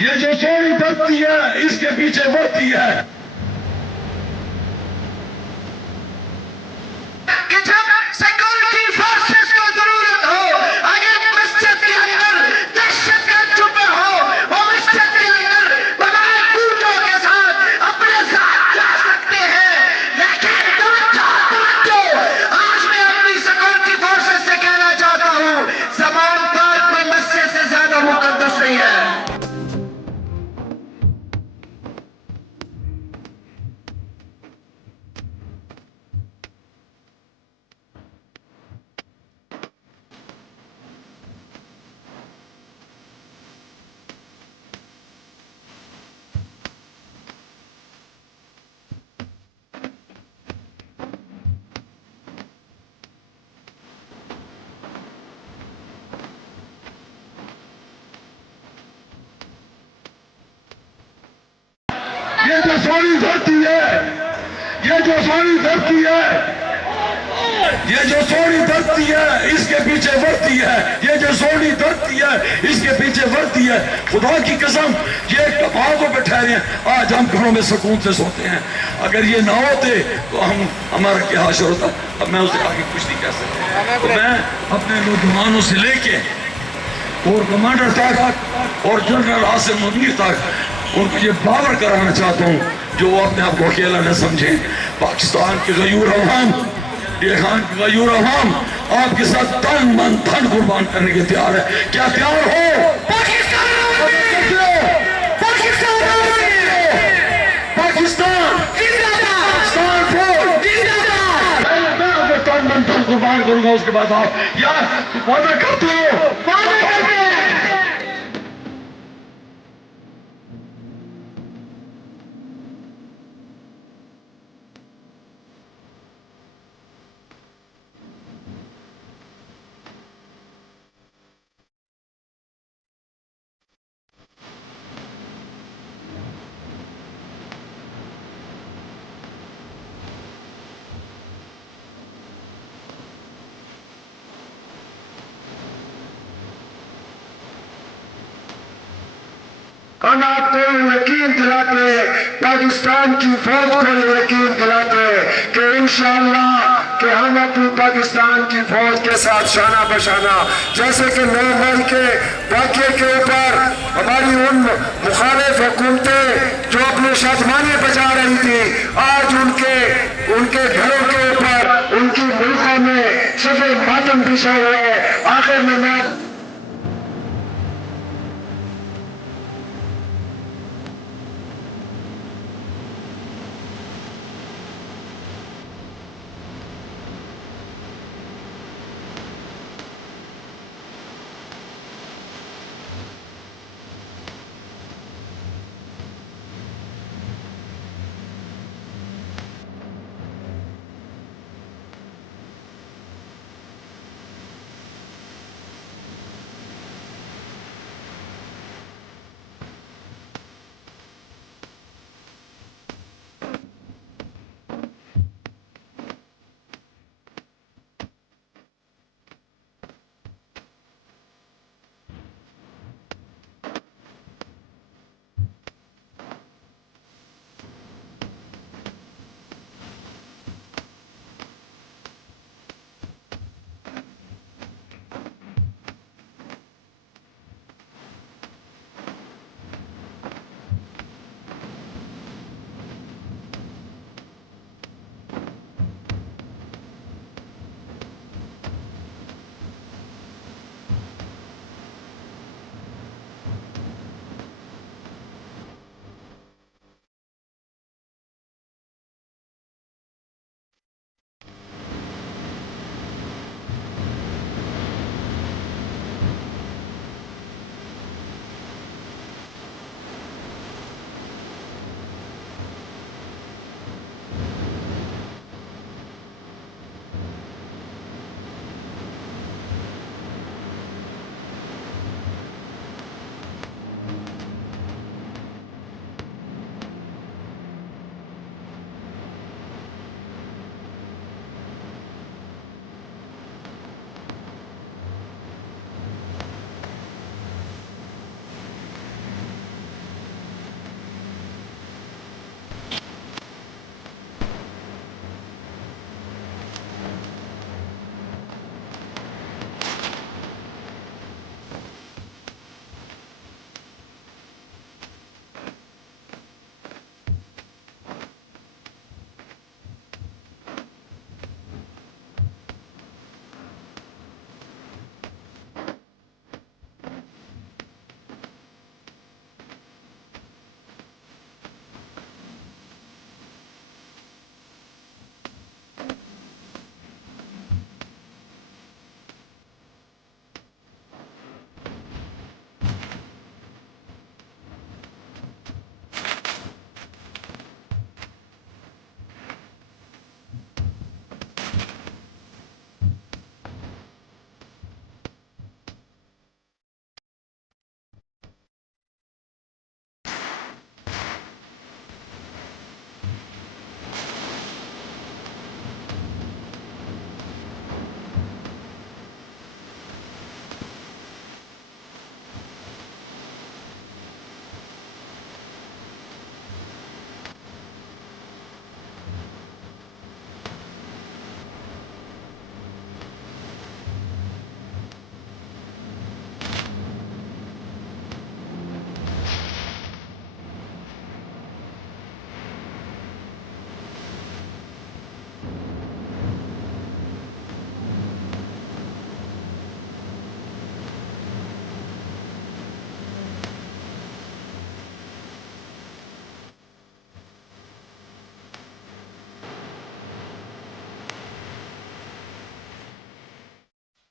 ये जो सोनी धरती है इसके पीछे बढ़ती है कि जब सिक्योरिटी फोर्सेस को जरूरत हो, अगर मस्जिद के अंदर दहशतगर्द छुपे हो, वो मस्जिद के अंदर बगैर बूटों के साथ अपने साथ जा सकते हैं। लेकिन तवज्जो, आज मैं अपनी सिक्योरिटी फोर्सेस से कहना चाहता हूँ, ज़मान पाक में मस्जिद से ज्यादा मुकद्दस नहीं है। ये जो सोनी धरती है ये जो सोनी धरती है ये जो सोनी धरती है इसके पीछे बढ़ती है ये जो सोनी धरती है इसके पीछे बढ़ती है। खुदा की कसम ये बातों पे ठहरे आज हम घरों में सुकून से सोते हैं। अगर ये ना होते तो हमारा क्या हाशर होता। अब मैं उसे आगे कुछ नहीं कह सकता। तो मैं अपने नौजवानों से लेके और कमांडर तक और जनरल आसिम मुनीर तक उनको ये बावर कराना चाहता हूँ जो वो अपने आप को अकेला न समझे। पाकिस्तान के गयूर अवाम, ये खान के गयूर अवाम आपके साथ तन मन धन कुर्बान करने के तैयार है। क्या तैयार हो? पाकिस्तान तन मन धन कुर्बान करूंगा उसके बाद आप यार वादा करते हो। हम आपको यकीन दिलाते, पाकिस्तान की फौज को यकीन दिलाते कि इंशाअल्लाह कि हम अपनी पाकिस्तान की फौज के साथ शाना बशाना, जैसे कि 9 मई के वाक़े के ऊपर हमारी उन मुखालिफ हुकूमतें जो अपने शादमाने बजा रही थी, आज उनके घरों के ऊपर उनकी मुल्कों में सफेद मातम बिछा हुआ है। आखिर में मैं